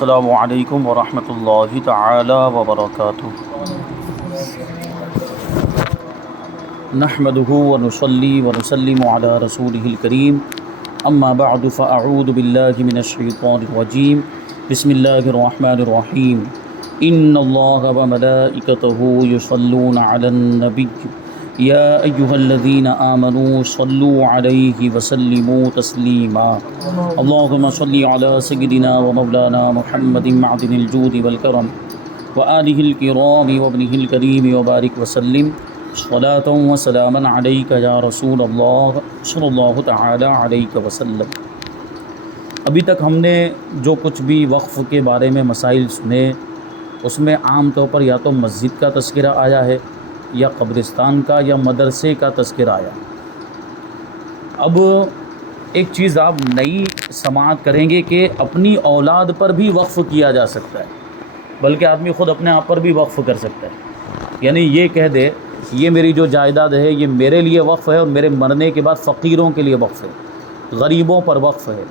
السلام علیکم ورحمۃ اللہ تعالی وبرکاتہ۔ نحمدہ ونصلی ونسلم علی رسولہ الکریم، اما بعد فاعوذ باللہ من الشیطان الرجیم، بسم اللہ الرحمن الرحیم۔ ان اللہ وملائکتہ یصلون علی النبی یا ایہا الذین آمنوا صلوا علیہ وسلموا تسلیما۔ اللہم صلی علی سیدنا ومولانا محمد معدن الجود والکرم وآلہ الکرام وابنہ الکریم وبارک وسلم صلاۃ وسلاما علیک یا رسول اللہ صلی اللہ تعالی علیہ وسلم۔ ابھی تک ہم نے جو کچھ بھی وقف کے بارے میں مسائل سنے، اس میں عام طور پر یا تو مسجد کا تذکرہ آیا ہے، یا قبرستان کا، یا مدرسے کا تذکرہ آیا۔ اب ایک چیز آپ نئی سماعت کریں گے کہ اپنی اولاد پر بھی وقف کیا جا سکتا ہے، بلکہ آدمی خود اپنے آپ پر بھی وقف کر سکتا ہے۔ یعنی یہ کہہ دے یہ میری جو جائیداد ہے یہ میرے لیے وقف ہے، اور میرے مرنے کے بعد فقیروں کے لیے وقف ہے، غریبوں پر وقف ہے۔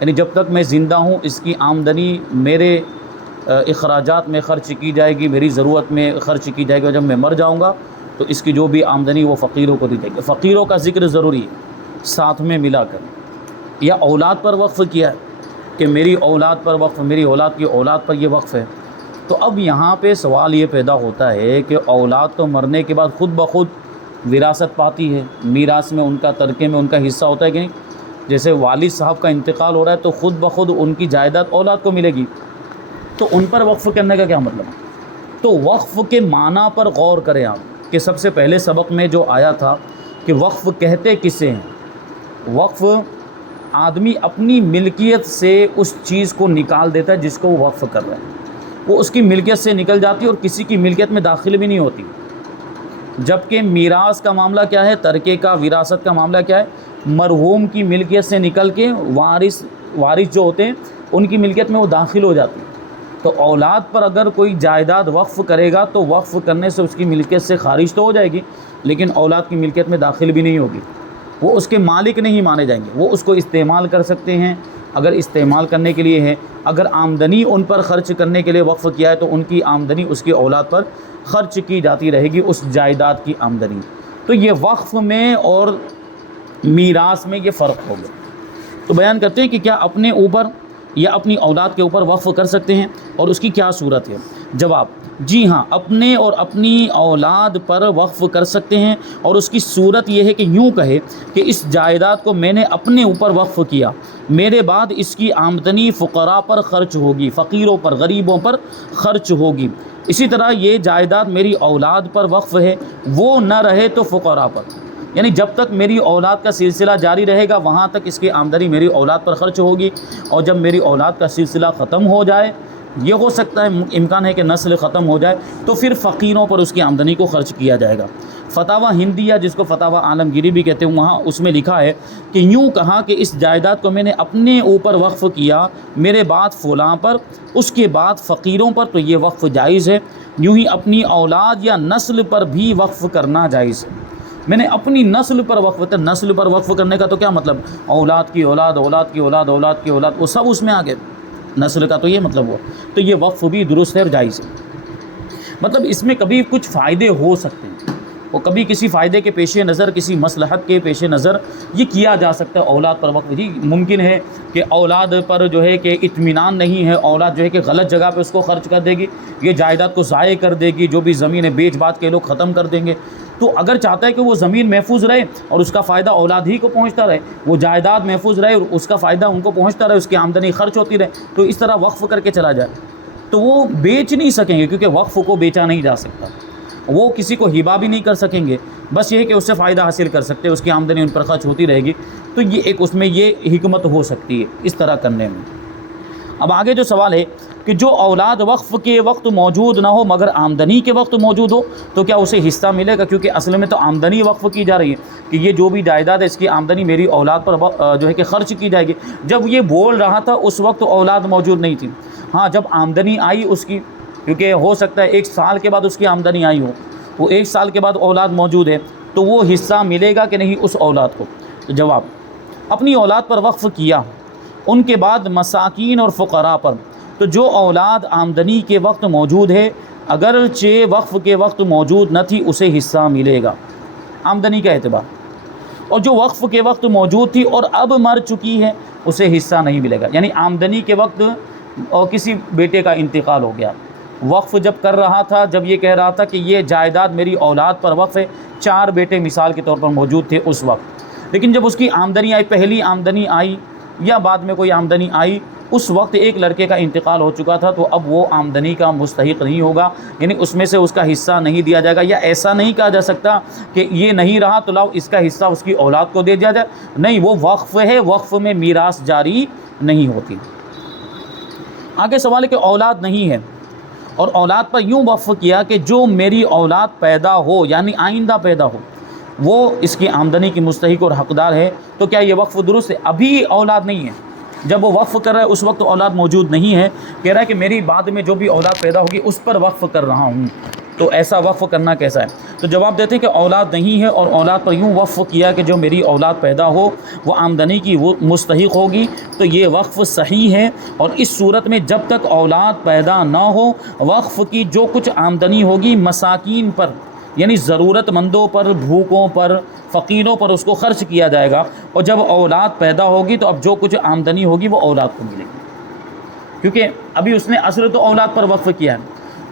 یعنی جب تک میں زندہ ہوں اس کی آمدنی میرے اخراجات میں خرچ کی جائے گی، میری ضرورت میں خرچ کی جائے گی، اور جب میں مر جاؤں گا تو اس کی جو بھی آمدنی وہ فقیروں کو دی جائے گی۔ فقیروں کا ذکر ضروری ہے ساتھ میں ملا کر۔ یا اولاد پر وقف کیا ہے کہ میری اولاد پر وقف، میری اولاد کی اولاد پر یہ وقف ہے۔ تو اب یہاں پہ سوال یہ پیدا ہوتا ہے کہ اولاد تو مرنے کے بعد خود بخود وراثت پاتی ہے، میراث میں ان کا ترکے میں ان کا حصہ ہوتا ہے کہ نہیں؟ جیسے والد صاحب کا انتقال ہو رہا ہے تو خود بخود ان کی جائیداد اولاد کو ملے گی، تو ان پر وقف کرنے کا کیا مطلب ہے؟ تو وقف کے معنی پر غور کریں آپ، کہ سب سے پہلے سبق میں جو آیا تھا کہ وقف کہتے کسے ہیں؟ وقف آدمی اپنی ملکیت سے اس چیز کو نکال دیتا ہے جس کو وہ وقف کر رہے ہیں، وہ اس کی ملکیت سے نکل جاتی ہے اور کسی کی ملکیت میں داخل بھی نہیں ہوتی۔ جبکہ میراث کا معاملہ کیا ہے؟ ترکے کا، وراثت کا معاملہ کیا ہے؟ مرحوم کی ملکیت سے نکل کے وارث جو ہوتے ہیں ان کی ملکیت میں وہ داخل ہو جاتی ہے۔ تو اولاد پر اگر کوئی جائیداد وقف کرے گا تو وقف کرنے سے اس کی ملکیت سے خارج تو ہو جائے گی، لیکن اولاد کی ملکیت میں داخل بھی نہیں ہوگی، وہ اس کے مالک نہیں مانے جائیں گے۔ وہ اس کو استعمال کر سکتے ہیں اگر استعمال کرنے کے لیے ہے، اگر آمدنی ان پر خرچ کرنے کے لیے وقف کیا ہے تو ان کی آمدنی اس کی اولاد پر خرچ کی جاتی رہے گی، اس جائیداد کی آمدنی۔ تو یہ وقف میں اور میراث میں یہ فرق ہوگا۔ تو بیان کرتے ہیں کہ کیا اپنے اوپر یا اپنی اولاد کے اوپر وقف کر سکتے ہیں اور اس کی کیا صورت ہے؟ جواب: جی ہاں، اپنے اور اپنی اولاد پر وقف کر سکتے ہیں، اور اس کی صورت یہ ہے کہ یوں کہے کہ اس جائیداد کو میں نے اپنے اوپر وقف کیا، میرے بعد اس کی آمدنی فقراء پر خرچ ہوگی، فقیروں پر، غریبوں پر خرچ ہوگی۔ اسی طرح یہ جائیداد میری اولاد پر وقف ہے، وہ نہ رہے تو فقراء پر۔ یعنی جب تک میری اولاد کا سلسلہ جاری رہے گا وہاں تک اس کی آمدنی میری اولاد پر خرچ ہوگی، اور جب میری اولاد کا سلسلہ ختم ہو جائے، یہ ہو سکتا ہے امکان ہے کہ نسل ختم ہو جائے، تو پھر فقیروں پر اس کی آمدنی کو خرچ کیا جائے گا۔ فتاوی ہندیہ، جس کو فتاوی عالمگیری بھی کہتے ہیں، وہاں اس میں لکھا ہے کہ یوں کہا کہ اس جائیداد کو میں نے اپنے اوپر وقف کیا، میرے بعد فلاں پر، اس کے بعد فقیروں پر، تو یہ وقف جائز ہے۔ یوں ہی اپنی اولاد یا نسل پر بھی وقف کرنا جائز ہے۔ میں نے اپنی نسل پر وقف کیا، نسل پر وقف کرنے کا تو کیا مطلب؟ اولاد کی اولاد، اولاد کی اولاد، اولاد کی اولاد، وہ سب اس میں آگے، نسل کا تو یہ مطلب ہوا۔ تو یہ وقف بھی درست ہے اور جائز ہے۔ مطلب اس میں کبھی کچھ فائدے ہو سکتے ہیں، اور کبھی کسی فائدے کے پیش نظر، کسی مصلحت کے پیش نظر یہ کیا جا سکتا ہے اولاد پر وقف۔ جی ممکن ہے کہ اولاد پر جو ہے کہ اطمینان نہیں ہے، اولاد جو ہے کہ غلط جگہ پہ اس کو خرچ کر دے گی، یہ جائیداد کو ضائع کر دے گی، جو بھی زمین ہے بیچ بات کے لوگ ختم کر دیں گے۔ تو اگر چاہتا ہے کہ وہ زمین محفوظ رہے اور اس کا فائدہ اولاد ہی کو پہنچتا رہے، وہ جائیداد محفوظ رہے اور اس کا فائدہ ان کو پہنچتا رہے، اس کی آمدنی خرچ ہوتی رہے، تو اس طرح وقف کر کے چلا جائے، تو وہ بیچ نہیں سکیں گے، کیونکہ وقف کو بیچا نہیں جا سکتا، وہ کسی کو ہبہ بھی نہیں کر سکیں گے، بس یہ ہے کہ اس سے فائدہ حاصل کر سکتے، اس کی آمدنی ان پر خرچ ہوتی رہے گی۔ تو یہ ایک اس میں یہ حکمت ہو سکتی ہے اس طرح کرنے میں۔ اب آگے جو سوال ہے کہ جو اولاد وقف کے وقت موجود نہ ہو مگر آمدنی کے وقت موجود ہو تو کیا اسے حصہ ملے گا؟ کیونکہ اصل میں تو آمدنی وقف کی جا رہی ہے کہ یہ جو بھی جائیداد ہے اس کی آمدنی میری اولاد پر جو ہے کہ خرچ کی جائے گی۔ جب یہ بول رہا تھا اس وقت اولاد موجود نہیں تھی، ہاں جب آمدنی آئی اس کی، کیونکہ ہو سکتا ہے 1 سال کے بعد اس کی آمدنی آئی ہو، وہ 1 سال کے بعد اولاد موجود ہے، تو وہ حصہ ملے گا کہ نہیں اس اولاد کو؟ تو جواب: اپنی اولاد پر وقف کیا، ان کے بعد مساکین اور فقراء پر تو جو اولاد آمدنی کے وقت موجود ہے اگرچہ وقف کے وقت موجود نہ تھی اسے حصہ ملے گا آمدنی کا اعتبار، اور جو وقف کے وقت موجود تھی اور اب مر چکی ہے اسے حصہ نہیں ملے گا۔ یعنی آمدنی کے وقت اور کسی بیٹے کا انتقال ہو گیا، وقف جب کر رہا تھا، جب یہ کہہ رہا تھا کہ یہ جائیداد میری اولاد پر وقف ہے، 4 بیٹے مثال کے طور پر موجود تھے اس وقت، لیکن جب اس کی آمدنی آئی، پہلی آمدنی آئی یا بعد میں کوئی آمدنی آئی، اس وقت ایک لڑکے کا انتقال ہو چکا تھا، تو اب وہ آمدنی کا مستحق نہیں ہوگا، یعنی اس میں سے اس کا حصہ نہیں دیا جائے گا۔ یا ایسا نہیں کہا جا سکتا کہ یہ نہیں رہا تو لاؤ اس کا حصہ اس کی اولاد کو دے دیا جائے، نہیں، وہ وقف ہے، وقف میں میراث جاری نہیں ہوتی۔ آگے سوال ہے کہ اولاد نہیں ہے اور اولاد پر یوں وقف کیا کہ جو میری اولاد پیدا ہو یعنی آئندہ پیدا ہو وہ اس کی آمدنی کی مستحق اور حقدار ہے، تو کیا یہ وقف درست ہے؟ ابھی اولاد نہیں ہے، جب وہ وقف کر رہا ہے اس وقت اولاد موجود نہیں ہے، کہہ رہا ہے کہ میری بعد میں جو بھی اولاد پیدا ہوگی اس پر وقف کر رہا ہوں، تو ایسا وقف کرنا کیسا ہے؟ تو جواب دیتے ہیں کہ اولاد نہیں ہے اور اولاد پر یوں وقف کیا کہ جو میری اولاد پیدا ہو وہ آمدنی کی وہ مستحق ہوگی، تو یہ وقف صحیح ہے۔ اور اس صورت میں جب تک اولاد پیدا نہ ہو وقف کی جو کچھ آمدنی ہوگی مساکین پر یعنی ضرورت مندوں پر، بھوکوں پر، فقیروں پر اس کو خرچ کیا جائے گا، اور جب اولاد پیدا ہوگی تو اب جو کچھ آمدنی ہوگی وہ اولاد کو ملے گی، کیونکہ ابھی اس نے اصل تو اولاد پر وقف کیا ہے،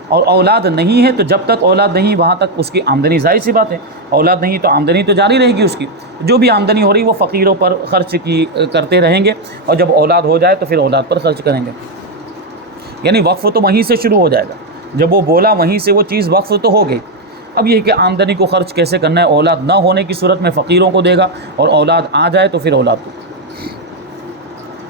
اور اولاد نہیں ہے تو جب تک اولاد نہیں وہاں تک اس کی آمدنی، ظاہر سی بات ہے اولاد نہیں تو آمدنی تو جاری رہے گی اس کی، جو بھی آمدنی ہو رہی وہ فقیروں پر خرچ کرتے رہیں گے، اور جب اولاد ہو جائے تو پھر اولاد پر خرچ کریں گے، یعنی وقف تو وہیں سے شروع ہو جائے گا، جب وہ بولا وہیں سے وہ چیز وقف تو ہو گئی۔ اب یہ کہ آمدنی کو خرچ کیسے کرنا ہے، اولاد نہ ہونے کی صورت میں فقیروں کو دے گا، اور اولاد آ جائے تو پھر اولاد کو۔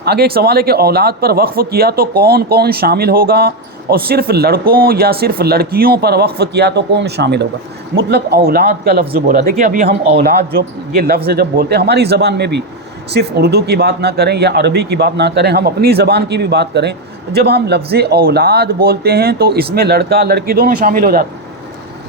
آگے ایک سوال ہے کہ اولاد پر وقف کیا تو کون کون شامل ہوگا، اور صرف لڑکوں یا صرف لڑکیوں پر وقف کیا تو کون شامل ہوگا؟ مطلق اولاد کا لفظ بولا، دیکھیے ابھی ہم اولاد جو یہ لفظ جب بولتے ہیں ہماری زبان میں بھی، صرف اردو کی بات نہ کریں یا عربی کی بات نہ کریں، ہم اپنی زبان کی بھی بات کریں، جب ہم لفظ اولاد بولتے ہیں تو اس میں لڑکا لڑکی دونوں شامل ہو جاتے ہیں۔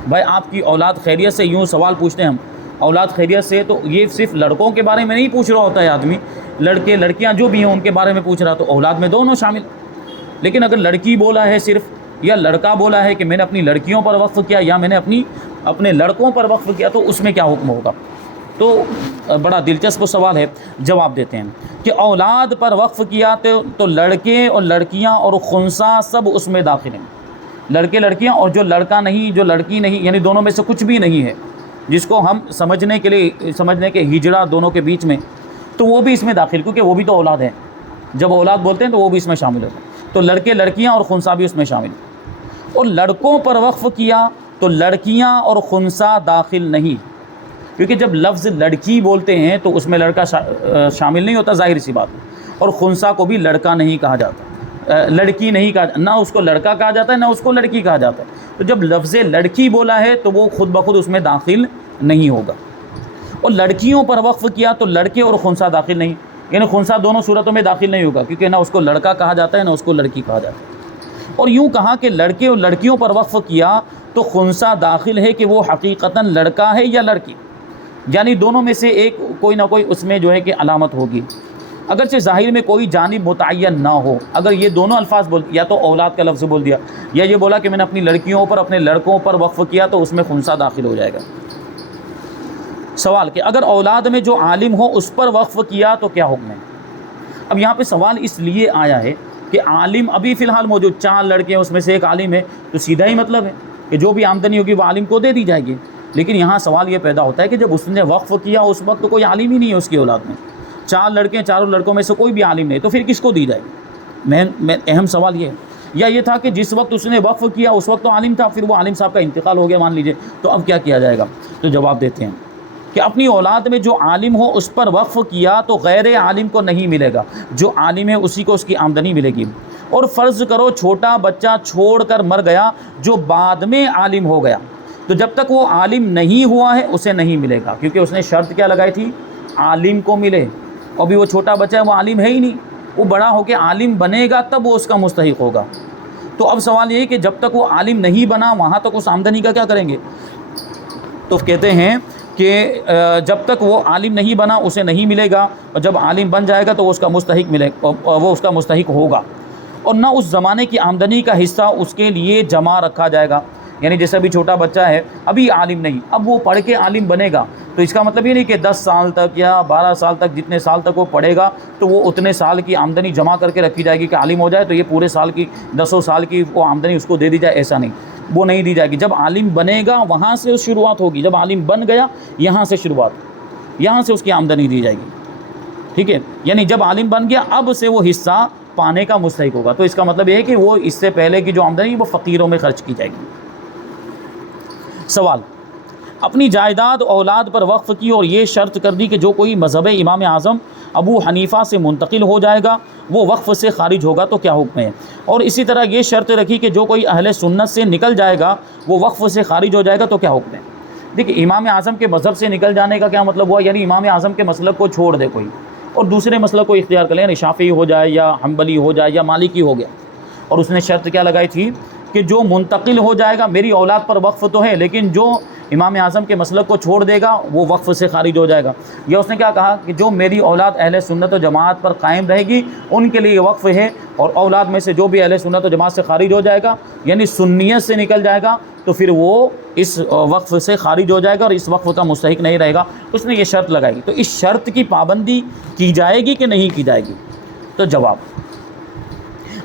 بھائی آپ کی اولاد خیریت سے، یوں سوال پوچھتے ہیں ہم، اولاد خیریت سے، تو یہ صرف لڑکوں کے بارے میں نہیں پوچھ رہا ہوتا ہے آدمی، لڑکے لڑکیاں جو بھی ہیں ان کے بارے میں پوچھ رہا، تو اولاد میں دونوں شامل۔ لیکن اگر لڑکی بولا ہے صرف، یا لڑکا بولا ہے کہ میں نے اپنی لڑکیوں پر وقف کیا یا میں نے اپنے لڑکوں پر وقف کیا، تو اس میں کیا حکم ہوگا؟ تو بڑا دلچسپ سوال ہے، جواب دیتے ہیں کہ اولاد پر وقف کیا تو لڑکے اور لڑکیاں اور خنثیٰ سب اس میں داخل ہیں، لڑکے لڑکیاں، اور جو لڑکا نہیں جو لڑکی نہیں، یعنی دونوں میں سے کچھ بھی نہیں ہے جس کو ہم سمجھنے کے ہجڑا دونوں کے بیچ میں، تو وہ بھی اس میں داخل، کیونکہ وہ بھی تو اولاد ہے، جب اولاد بولتے ہیں تو وہ بھی اس میں شامل ہوتا ہے، تو لڑکے لڑکیاں اور خنثیٰ بھی اس میں شامل ہیں۔ اور لڑکوں پر وقف کیا تو لڑکیاں اور خنثیٰ داخل نہیں، کیونکہ جب لفظ لڑکی بولتے ہیں تو اس میں لڑکا شامل نہیں ہوتا، ظاہر سی بات ہے، اور خنثیٰ کو بھی لڑکا نہیں کہا جاتا، لڑکی نہیں کہا، نہ اس کو لڑکا کہا جاتا ہے نہ اس کو لڑکی کہا جاتا ہے، تو جب لفظ لڑکی بولا ہے تو وہ خود بخود اس میں داخل نہیں ہوگا۔ اور لڑکیوں پر وقف کیا تو لڑکے اور خنثیٰ داخل نہیں، یعنی خنثیٰ دونوں صورتوں میں داخل نہیں ہوگا، کیونکہ نہ اس کو لڑکا کہا جاتا ہے نہ اس کو لڑکی کہا جاتا ہے۔ اور یوں کہا کہ لڑکے اور لڑکیوں پر وقف کیا تو خنثیٰ داخل ہے کہ وہ حقیقتاً لڑکا ہے یا لڑکی، یعنی دونوں میں سے ایک کوئی نہ کوئی اس میں جو ہے کہ علامت ہوگی، اگرچہ ظاہر میں کوئی جانب متعین نہ ہو۔ اگر یہ دونوں الفاظ یا تو اولاد کا لفظ بول دیا یا یہ بولا کہ میں نے اپنی لڑکیوں پر اپنے لڑکوں پر وقف کیا، تو اس میں خنثیٰ داخل ہو جائے گا۔ سوال کہ اگر اولاد میں جو عالم ہو اس پر وقف کیا تو کیا حکم ہے؟ اب یہاں پہ سوال اس لیے آیا ہے کہ عالم ابھی فی الحال موجود، 4 لڑکے ہیں اس میں سے ایک عالم ہے، تو سیدھا ہی مطلب ہے کہ جو بھی آمدنی ہوگی وہ عالم کو دے دی جائے گی، لیکن یہاں سوال یہ پیدا ہوتا ہے کہ جب اس نے وقف کیا اس وقت تو کوئی عالم ہی نہیں ہے اس کی اولاد میں، 4 لڑکے ہیں، چاروں لڑکوں میں سے کوئی بھی عالم نہیں، تو پھر کس کو دی جائے گی؟ اہم سوال یہ ہے، یا یہ تھا کہ جس وقت اس نے وقف کیا اس وقت تو عالم تھا، پھر وہ عالم صاحب کا انتقال ہو گیا مان لیجئے، تو اب کیا کیا جائے گا؟ تو جواب دیتے ہیں کہ اپنی اولاد میں جو عالم ہو اس پر وقف کیا تو غیر عالم کو نہیں ملے گا، جو عالم ہے اسی کو اس کی آمدنی ملے گی۔ اور فرض کرو چھوٹا بچہ چھوڑ کر مر گیا جو بعد میں عالم ہو گیا، تو جب تک وہ عالم نہیں ہوا ہے اسے نہیں ملے گا، کیونکہ اس نے شرط کیا لگائی تھی؟ عالم کو ملے، اور بھی وہ چھوٹا بچہ ہے وہ عالم ہے ہی نہیں، وہ بڑا ہو کے عالم بنے گا تب وہ اس کا مستحق ہوگا۔ تو اب سوال یہ ہے کہ جب تک وہ عالم نہیں بنا وہاں تک اس آمدنی کا کیا کریں گے؟ تو کہتے ہیں کہ جب تک وہ عالم نہیں بنا اسے نہیں ملے گا، اور جب عالم بن جائے گا تو وہ اس کا مستحق وہ اس کا مستحق ہوگا۔ اور نہ اس زمانے کی آمدنی کا حصہ اس کے لیے جمع رکھا جائے گا. یعنی جیسے ابھی چھوٹا بچہ ہے، ابھی عالم نہیں، اب وہ پڑھ کے عالم بنے گا، تو اس کا مطلب یہ نہیں کہ 10 سال تک یا 12 سال تک، جتنے سال تک وہ پڑھے گا تو وہ اتنے سال کی آمدنی جمع کر کے رکھی جائے گی کہ عالم ہو جائے تو یہ پورے سال کی 10 سال کی وہ آمدنی اس کو دے دی جائے. ایسا نہیں، وہ نہیں دی جائے گی. جب عالم بنے گا وہاں سے شروعات ہوگی. جب عالم بن گیا یہاں سے شروعات، یہاں سے اس کی آمدنی دی جائے گی. ٹھیک ہے، یعنی جب عالم بن گیا اب سے وہ حصہ پانے کا مستحق ہوگا. تو اس کا مطلب یہ ہے کہ وہ اس سے پہلے کی جو آمدنی وہ فقیروں میں خرچ کی جائے گی. سوال: اپنی جائیداد اولاد پر وقف کی اور یہ شرط کر دی کہ جو کوئی مذہب امام اعظم ابو حنیفہ سے منتقل ہو جائے گا وہ وقف سے خارج ہوگا، تو کیا حکم ہے؟ اور اسی طرح یہ شرط رکھی کہ جو کوئی اہل سنت سے نکل جائے گا وہ وقف سے خارج ہو جائے گا، تو کیا حکم ہے؟ دیکھیں، امام اعظم کے مذہب سے نکل جانے کا کیا مطلب ہوا؟ یعنی امام اعظم کے مسلک کو چھوڑ دے کوئی اور دوسرے مسلک کو اختیار کر لے، یعنی شافعی ہو جائے یا حنبلی ہو جائے یا مالکی ہو گیا. اور اس نے شرط کیا لگائی تھی کہ جو منتقل ہو جائے گا، میری اولاد پر وقف تو ہے لیکن جو امام اعظم کے مسلک کو چھوڑ دے گا وہ وقف سے خارج ہو جائے گا. یا اس نے کیا کہا کہ جو میری اولاد اہل سنت و جماعت پر قائم رہے گی ان کے لیے وقف ہے، اور اولاد میں سے جو بھی اہل سنت و جماعت سے خارج ہو جائے گا یعنی سنیت سے نکل جائے گا تو پھر وہ اس وقف سے خارج ہو جائے گا اور اس وقف کا مستحق نہیں رہے گا. اس نے یہ شرط لگائی. تو اس شرط کی پابندی کی جائے گی کہ نہیں کی جائے گی؟ تو جواب: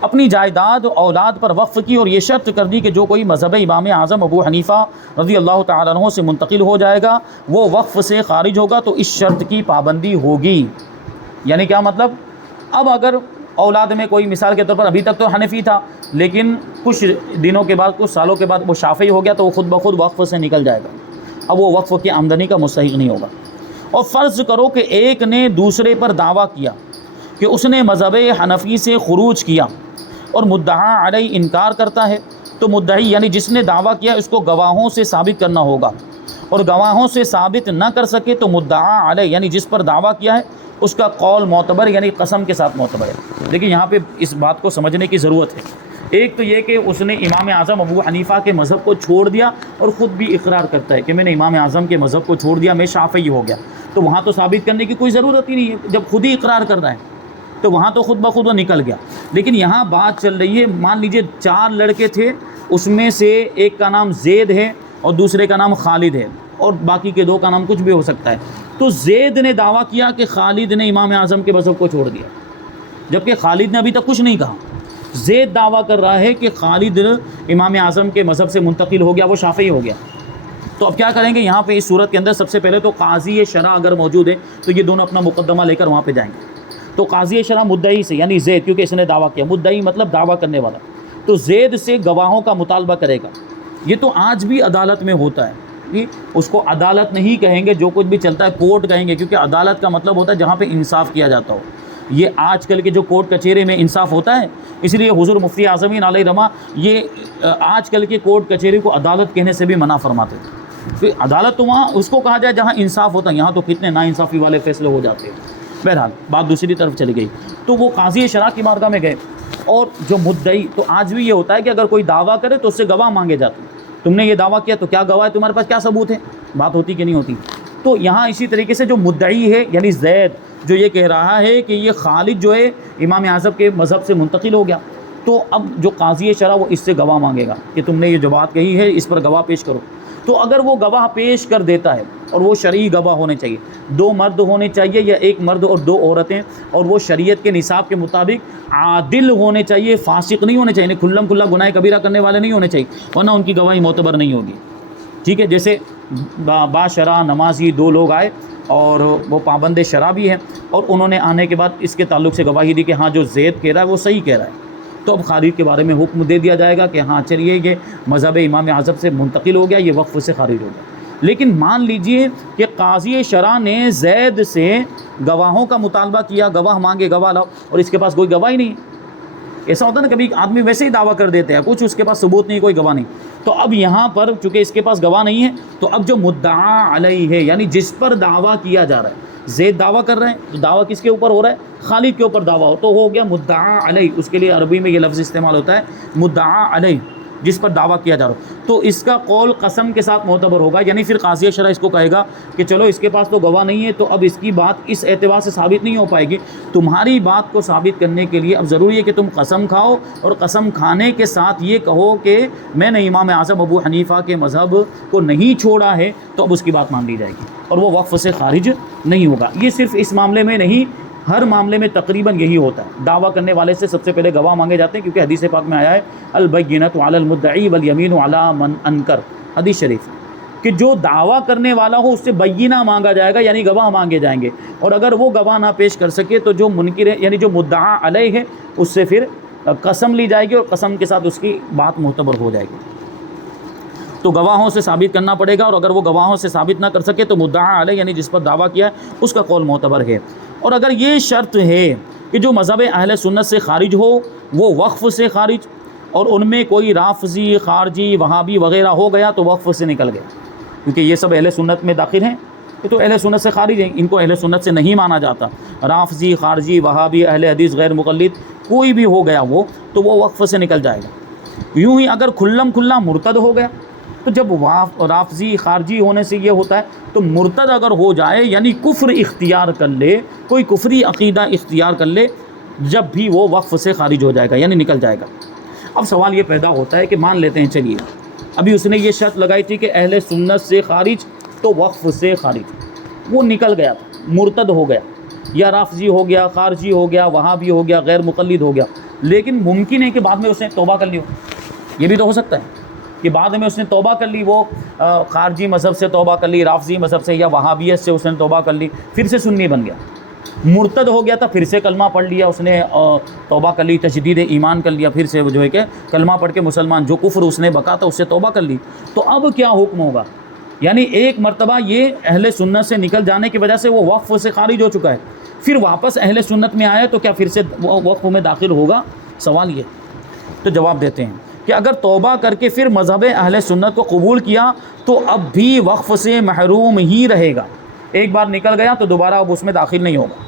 اپنی جائیداد اولاد پر وقف کی اور یہ شرط کر دی کہ جو کوئی مذہب امام اعظم ابو حنیفہ رضی اللہ تعالیٰ عنہ سے منتقل ہو جائے گا وہ وقف سے خارج ہوگا، تو اس شرط کی پابندی ہوگی. یعنی کیا مطلب؟ اب اگر اولاد میں کوئی مثال کے طور پر ابھی تک تو حنفی تھا لیکن کچھ دنوں کے بعد، کچھ سالوں کے بعد وہ شافعی ہو گیا تو وہ خود بخود وقف سے نکل جائے گا. اب وہ وقف کی آمدنی کا مستحق نہیں ہوگا. اور فرض کرو کہ ایک نے دوسرے پر دعویٰ کیا کہ اس نے مذہب حنفی سے خروج کیا اور مدعا علیہ انکار کرتا ہے، تو مدعی یعنی جس نے دعویٰ کیا اس کو گواہوں سے ثابت کرنا ہوگا، اور گواہوں سے ثابت نہ کر سکے تو مدعا علیہ یعنی جس پر دعویٰ کیا ہے اس کا قول معتبر یعنی قسم کے ساتھ معتبر ہے. لیکن یہاں پہ اس بات کو سمجھنے کی ضرورت ہے. ایک تو یہ کہ اس نے امام اعظم ابو حنیفہ کے مذہب کو چھوڑ دیا اور خود بھی اقرار کرتا ہے کہ میں نے امام اعظم کے مذہب کو چھوڑ دیا، میں شافعی ہو گیا، تو وہاں تو ثابت کرنے کی کوئی ضرورت ہی نہیں ہے. جب خود ہی اقرار کر رہا ہے تو وہاں تو خود بخود وہ نکل گیا. لیکن یہاں بات چل رہی ہے، مان لیجئے 4 لڑکے تھے، اس میں سے ایک کا نام زید ہے اور دوسرے کا نام خالد ہے اور باقی کے 2 کا نام کچھ بھی ہو سکتا ہے. تو زید نے دعویٰ کیا کہ خالد نے امام اعظم کے مذہب کو چھوڑ دیا، جبکہ خالد نے ابھی تک کچھ نہیں کہا. زید دعویٰ کر رہا ہے کہ خالد امام اعظم کے مذہب سے منتقل ہو گیا، وہ شافعی ہو گیا. تو اب کیا کریں گے یہاں پہ اس صورت کے اندر؟ سب سے پہلے تو قاضی شرع اگر موجود ہے تو یہ دونوں اپنا مقدمہ لے کر وہاں پہ جائیں گے. تو قاضی شرع مدعی سے یعنی زید، کیونکہ اس نے دعویٰ کیا، مدعی مطلب دعویٰ کرنے والا، تو زید سے گواہوں کا مطالبہ کرے گا. یہ تو آج بھی عدالت میں ہوتا ہے، اس کو عدالت نہیں کہیں گے، جو کچھ بھی چلتا ہے کورٹ کہیں گے، کیونکہ عدالت کا مطلب ہوتا ہے جہاں پہ انصاف کیا جاتا ہو. یہ آج کل کے جو کورٹ کچہری میں انصاف ہوتا ہے، اس لیے حضور مفتی اعظمین علیہ رحمہ یہ آج کل کے کورٹ کچہری کو عدالت کہنے سے بھی منع فرماتے تھے. عدالت تو وہاں اس کو کہا جائے جہاں انصاف ہوتا ہے، یہاں تو کتنے ناانصافی والے فیصلے ہو جاتے ہیں. بہرحال بات دوسری طرف چلی گئی، تو وہ قاضی شرع کی بارگاہ میں گئے. اور جو مدعی، تو آج بھی یہ ہوتا ہے کہ اگر کوئی دعویٰ کرے تو اس سے گواہ مانگے جاتے ہیں. تم نے یہ دعویٰ کیا تو کیا گواہ ہے تمہارے پاس، کیا ثبوت ہے؟ بات ہوتی کہ نہیں ہوتی؟ تو یہاں اسی طریقے سے جو مدعی ہے یعنی زید، جو یہ کہہ رہا ہے کہ یہ خالد جو ہے امام اعظم کے مذہب سے منتقل ہو گیا، تو اب جو قاضی شرع وہ اس سے گواہ مانگے گا کہ تم نے یہ جو بات کہی ہے اس پر گواہ پیش کرو. تو اگر وہ گواہ پیش کر دیتا ہے، اور وہ شرعی گواہ ہونے چاہیے، 2 مرد ہونے چاہیے یا 1 مرد اور 2 عورتیں، اور وہ شریعت کے نصاب کے مطابق عادل ہونے چاہیے، فاسق نہیں ہونے چاہیے، کھلم کھلا گناہ کبیرہ کرنے والے نہیں ہونے چاہیے، ورنہ ان کی گواہی معتبر نہیں ہوگی. ٹھیک ہے، جیسے با شرع نمازی 2 لوگ آئے اور وہ پابند شرع بھی ہیں، اور انہوں نے آنے کے بعد اس کے تعلق سے گواہی دی کہ ہاں جو زید کہہ رہا ہے وہ صحیح کہہ رہا ہے، تو اب خالد کے بارے میں حکم دے دیا جائے گا کہ ہاں چلیے یہ مذہب امام اعظم سے منتقل ہو گیا، یہ وقف سے خارج ہو گیا. لیکن مان لیجئے کہ قاضی شرع نے زید سے گواہوں کا مطالبہ کیا، گواہ مانگے، گواہ لاؤ، اور اس کے پاس کوئی گواہ ہی نہیں. ایسا ہوتا ہے نا کبھی آدمی ویسے ہی دعویٰ کر دیتے ہیں، کچھ اس کے پاس ثبوت نہیں، کوئی گواہ نہیں. تو اب یہاں پر چونکہ اس کے پاس گواہ نہیں ہے، تو اب جو مدعا علیہ ہے یعنی جس پر دعویٰ کیا جا رہا ہے، زید دعویٰ کر رہے ہیں تو دعویٰ کس کے اوپر ہو رہا ہے؟ خالد کے اوپر دعویٰ ہو، تو ہو گیا مدعا علیہ. اس کے لیے عربی میں یہ لفظ استعمال ہوتا ہے مدعا علیہ. جس پر دعویٰ کیا جا رہا ہو، تو اس کا قول قسم کے ساتھ معتبر ہوگا. یعنی پھر قاضی شرع اس کو کہے گا کہ چلو اس کے پاس تو گواہ نہیں ہے، تو اب اس کی بات اس اعتبار سے ثابت نہیں ہو پائے گی. تمہاری بات کو ثابت کرنے کے لیے اب ضروری ہے کہ تم قسم کھاؤ، اور قسم کھانے کے ساتھ یہ کہو کہ میں نے امام اعظم ابو حنیفہ کے مذہب کو نہیں چھوڑا ہے، تو اب اس کی بات مان لی جائے گی اور وہ وقف سے خارج نہیں ہوگا. یہ صرف اس معاملے میں نہیں، ہر معاملے میں تقریباً یہی ہوتا ہے. دعویٰ کرنے والے سے سب سے پہلے گواہ مانگے جاتے ہیں، کیونکہ حدیث پاک میں آیا ہے البینۃ علی المدعی والیمین علی من انکر، حدیث شریف، کہ جو دعویٰ کرنے والا ہو اس سے بینہ مانگا جائے گا، یعنی گواہ مانگے جائیں گے، اور اگر وہ گواہ نہ پیش کر سکے تو جو منکر ہے یعنی جو مدعا علیہ ہے اس سے پھر قسم لی جائے گی، اور قسم کے ساتھ اس کی بات معتبر ہو جائے گی. تو گواہوں سے ثابت کرنا پڑے گا، اور اگر وہ گواہوں سے ثابت نہ کر سکے تو مدعا علیہ یعنی جس پر دعویٰ کیا ہے اس کا قول معتبر ہے. اور اگر یہ شرط ہے کہ جو مذہب اہل سنت سے خارج ہو وہ وقف سے خارج، اور ان میں کوئی رافضی، خارجی، وہابی وغیرہ ہو گیا تو وقف سے نکل گیا، کیونکہ یہ سب اہل سنت میں داخل ہیں، یہ تو اہل سنت سے خارج ہیں، ان کو اہل سنت سے نہیں مانا جاتا. رافضی، خارجی، وہابی، اہل حدیث، غیر مقلد کوئی بھی ہو گیا وہ، تو وہ وقف سے نکل جائے گا. یوں ہی اگر کھلم کھلا مرتد ہو گیا، تو جب رافضی، خارجی ہونے سے یہ ہوتا ہے، تو مرتد اگر ہو جائے یعنی کفر اختیار کر لے، کوئی کفری عقیدہ اختیار کر لے، جب بھی وہ وقف سے خارج ہو جائے گا یعنی نکل جائے گا. اب سوال یہ پیدا ہوتا ہے کہ مان لیتے ہیں چلیے ابھی اس نے یہ شرط لگائی تھی کہ اہل سنت سے خارج تو وقف سے خارج، وہ نکل گیا تھا، مرتد ہو گیا، یا رافضی ہو گیا، خارجی ہو گیا، وہابی ہو گیا، غیر مقلد ہو گیا، لیکن ممکن ہے کہ بعد میں اس نے توبہ کر لی ہو. یہ بھی تو ہو سکتا ہے کہ بعد میں اس نے توبہ کر لی، وہ خارجی مذہب سے توبہ کر لی، رافضی مذہب سے یا وہابیت سے اس نے توبہ کر لی، پھر سے سنی بن گیا. مرتد ہو گیا تھا، پھر سے کلمہ پڑھ لیا اس نے، توبہ کر لی، تجدید ایمان کر لیا، پھر سے جو ہے کہ کلمہ پڑھ کے مسلمان، جو کفر اس نے بکا تھا اس سے توبہ کر لی. تو اب کیا حکم ہوگا؟ یعنی ایک مرتبہ یہ اہل سنت سے نکل جانے کی وجہ سے وہ وقف سے خارج ہو چکا ہے، پھر واپس اہل سنت میں آیا تو کیا پھر سے وقف میں داخل ہوگا؟ سوال یہ. تو جواب دیتے ہیں کہ اگر توبہ کر کے پھر مذہب اہل سنت کو قبول کیا تو اب بھی وقف سے محروم ہی رہے گا. ایک بار نکل گیا تو دوبارہ اب اس میں داخل نہیں ہوگا.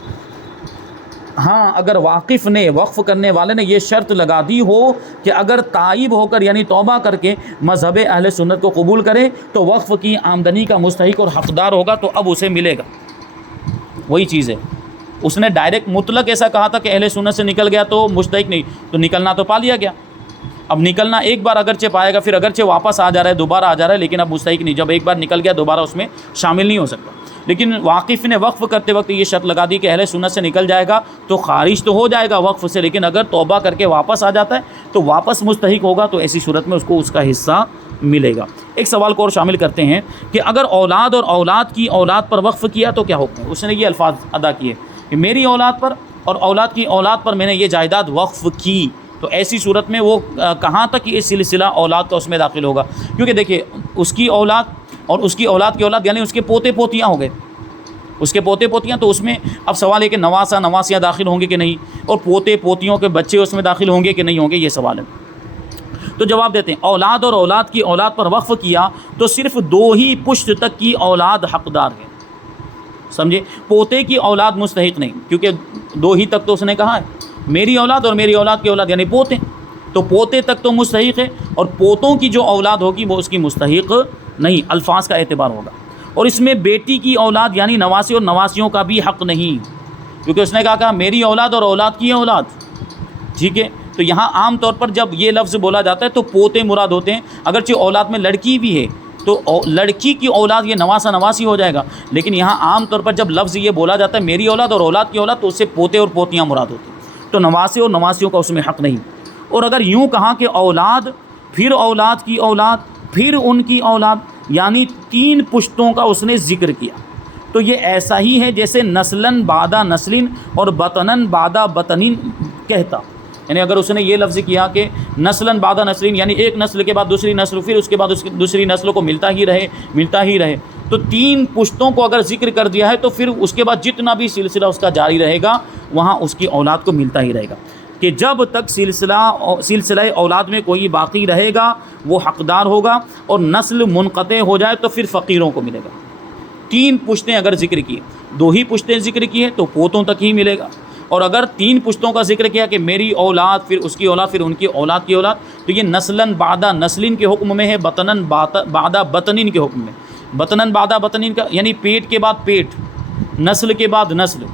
ہاں اگر واقف نے، وقف کرنے والے نے یہ شرط لگا دی ہو کہ اگر تائب ہو کر یعنی توبہ کر کے مذہب اہل سنت کو قبول کرے تو وقف کی آمدنی کا مستحق اور حقدار ہوگا، تو اب اسے ملے گا. وہی چیز ہے، اس نے ڈائریکٹ مطلق ایسا کہا تھا کہ اہل سنت سے نکل گیا تو مستحق نہیں، تو نکلنا تو پا لیا گیا. اب نکلنا ایک بار اگرچہ پائے گا، پھر اگرچہ واپس آ جا رہا ہے، دوبارہ آ جا رہا ہے، لیکن اب مستحق نہیں. جب ایک بار نکل گیا دوبارہ اس میں شامل نہیں ہو سکتا. لیکن واقف نے وقف کرتے وقت یہ شرط لگا دی کہ اہل سنت سے نکل جائے گا تو خارج تو ہو جائے گا وقف سے، لیکن اگر توبہ کر کے واپس آ جاتا ہے تو واپس مستحق ہوگا، تو ایسی صورت میں اس کو اس کا حصہ ملے گا. ایک سوال کو اور شامل کرتے ہیں کہ اگر اولاد اور اولاد کی اولاد پر وقف کیا تو کیا حکم ہے؟ اس نے یہ الفاظ ادا کیے کہ میری اولاد پر اور اولاد کی اولاد پر میں نے یہ جائیداد وقف کی، تو ایسی صورت میں وہ کہاں تک یہ سلسلہ اولاد کا اس میں داخل ہوگا؟ کیونکہ دیکھیے اس کی اولاد اور اس کی اولاد کی اولاد یعنی اس کے پوتے پوتیاں ہو گئے، اس کے پوتے پوتیاں، تو اس میں اب سوال ہے کہ نواسا نواسیاں داخل ہوں گے کہ نہیں، اور پوتے پوتیوں کے بچے اس میں داخل ہوں گے کہ نہیں ہوں گے، یہ سوال ہے. تو جواب دیتے ہیں اولاد اور اولاد کی اولاد پر وقف کیا تو صرف 2 ہی پشت تک کی اولاد حقدار ہے. سمجھے؟ پوتے کی اولاد مستحق نہیں، کیونکہ 2 ہی تک تو اس نے کہا ہے، میری اولاد اور میری اولاد کی اولاد یعنی پوتے، تو پوتے تک تو مستحق ہے، اور پوتوں کی جو اولاد ہوگی وہ اس کی مستحق نہیں. الفاظ کا اعتبار ہوگا. اور اس میں بیٹی کی اولاد یعنی نواسی اور نواسیوں کا بھی حق نہیں، کیونکہ اس نے کہا میری اولاد اور اولاد کی اولاد. ٹھیک ہے، تو یہاں عام طور پر جب یہ لفظ بولا جاتا ہے تو پوتے مراد ہوتے ہیں، اگرچہ اولاد میں لڑکی بھی ہے تو لڑکی کی اولاد یہ نواسا نواسی ہو جائے گا، لیکن یہاں عام طور پر جب لفظ یہ بولا جاتا ہے میری اولاد اور اولاد کی اولاد تو اس سے پوتے اور پوتیاں مراد ہوتی ہیں، تو نواسے اور نواسیوں کا اس میں حق نہیں. اور اگر یوں کہا کہ اولاد پھر اولاد کی اولاد پھر ان کی اولاد، یعنی 3 پشتوں کا اس نے ذکر کیا، تو یہ ایسا ہی ہے جیسے نسلاً بعد نسلن اور بطناً بعد بطنین کہتا. یعنی اگر اس نے یہ لفظ کیا کہ نسلاً بعد نسلین یعنی ایک نسل کے بعد دوسری نسل، پھر اس کے بعد دوسری نسلوں کو ملتا ہی رہے، تو 3 پشتوں کو اگر ذکر کر دیا ہے تو پھر اس کے بعد جتنا بھی سلسلہ اس کا جاری رہے گا وہاں اس کی اولاد کو ملتا ہی رہے گا، کہ جب تک سلسلہ اولاد میں کوئی باقی رہے گا وہ حقدار ہوگا، اور نسل منقطع ہو جائے تو پھر فقیروں کو ملے گا. 3 پشتیں اگر ذکر کی، 2 ہی پشتیں ذکر کی ہیں تو پوتوں تک ہی ملے گا، اور اگر 3 پشتوں کا ذکر کیا کہ میری اولاد پھر اس کی اولاد پھر ان کی اولاد کی اولاد، تو یہ نسلاً بعد نسلین کے حکم میں ہے، بطناً بعد بطنین کے حکم میں۔ بطناً بعد بطنین کا یعنی پیٹ کے بعد پیٹ، نسل کے بعد نسل،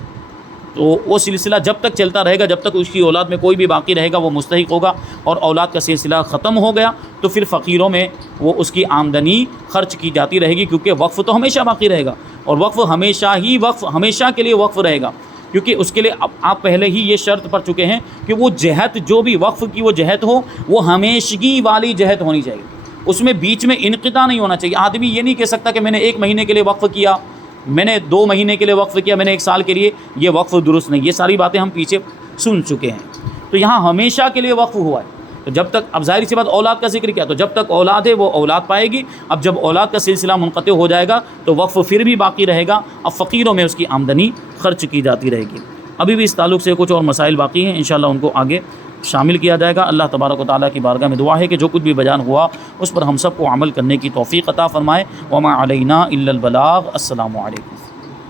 تو وہ سلسلہ جب تک چلتا رہے گا، جب تک اس کی اولاد میں کوئی بھی باقی رہے گا وہ مستحق ہوگا، اور اولاد کا سلسلہ ختم ہو گیا تو پھر فقیروں میں وہ اس کی آمدنی خرچ کی جاتی رہے گی، کیونکہ وقف تو ہمیشہ باقی رہے گا، اور وقف ہمیشہ کے لیے وقف رہے گا، کیونکہ اس کے لیے اب آپ پہلے ہی یہ شرط پڑھ چکے ہیں کہ وہ جہت جو بھی وقف کی وہ جہت ہو وہ ہمیشگی والی جہت ہونی چاہیے، اس میں بیچ میں انقطاع نہیں ہونا چاہیے۔ آدمی یہ نہیں کہہ سکتا کہ میں نے 1 مہینے کے لیے وقف کیا، میں نے 2 مہینے کے لیے وقف کیا، میں نے 1 سال کے لیے، یہ وقف درست نہیں۔ یہ ساری باتیں ہم پیچھے سن چکے ہیں، تو یہاں ہمیشہ کے لیے وقف ہوا ہے، تو جب تک، اب ظاہر سی بات اولاد کا ذکر کیا، تو جب تک اولاد ہے وہ اولاد پائے گی، اب جب اولاد کا سلسلہ منقطع ہو جائے گا تو وقف پھر بھی باقی رہے گا، اب فقیروں میں اس کی آمدنی خرچ کی جاتی رہے گی۔ ابھی بھی اس تعلق سے کچھ اور مسائل باقی ہیں، انشاءاللہ ان کو آگے شامل کیا جائے گا۔ اللہ تبارک و تعالیٰ کی بارگاہ میں دعا ہے کہ جو کچھ بھی بیان ہوا اس پر ہم سب کو عمل کرنے کی توفیق عطا فرمائے۔ وما علینا الا البلاغ۔ السلام علیکم۔